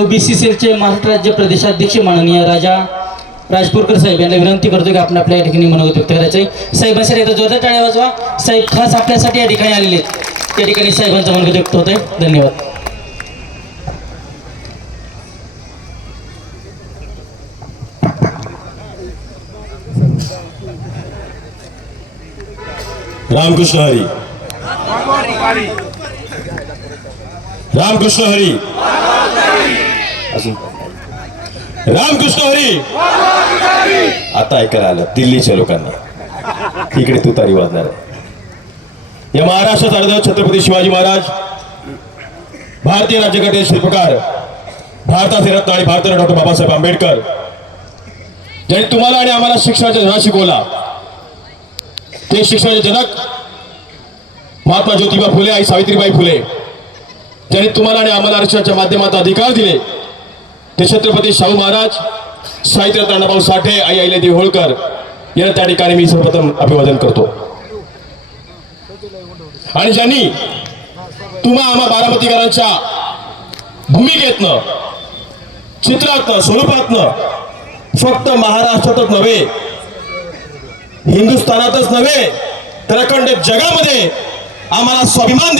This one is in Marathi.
ओबीसी सेलचे महाराष्ट्र राज्य प्रदेशाध्यक्ष माननीय राजा राजपूरकर साहेब यांना विनंती करतो की आपण आपल्या या ठिकाणी मनोगत व्यक्त करायचं आहे। साहेबांसाठी एकदा जोरदार टाळ्या वाजवा। साहेब खास आपल्यासाठी या ठिकाणी आलेले आहेत, त्या ठिकाणी साहेबांचं मनोगत व्यक्त होत आहे। धन्यवाद। रामकृष्ण हरी, रामकृष्ण हरी, अजून रामकृष्ण हरी। आता ऐकायला आलं दिल्लीच्या लोकांना, इकडे तुतारी वाजणार आहे। या महाराष्ट्राचा अर्ध छत्रपती शिवाजी महाराज, भारतीय राज्यघटनेचे शिल्पकार, भारताचे रत्न आणि भारताचे डॉक्टर बाबासाहेब आंबेडकर, ज्यांनी तुम्हाला आणि आम्हाला शिक्षणाचा धडा शिकवला, ते शिक्षणाचे जनक महात्मा ज्योतिबा फुले आई सावित्रीबाई फुले, ज्यांनी तुम्हाला आणि आम्हाला आरक्षणाच्या माध्यमातून अधिकार दिले, ते छत्रपती शाहू महाराज, साहित्यरत्न अण्णाभाऊ साठे, आई अहिल्यादेवी होळकर यांना त्या ठिकाणी मी सर्वप्रथम अभिवादन करतो। आणि ज्यांनी तुम्हा आम्हा बारामतीकरांच्या भूमिकेतनं, चित्रातनं, स्वरूपातनं फक्त महाराष्ट्रातच नव्हे, हिंदुस्थानातच नव्हे तर अखंड जगामध्ये आम्हाला स्वाभिमान दिला।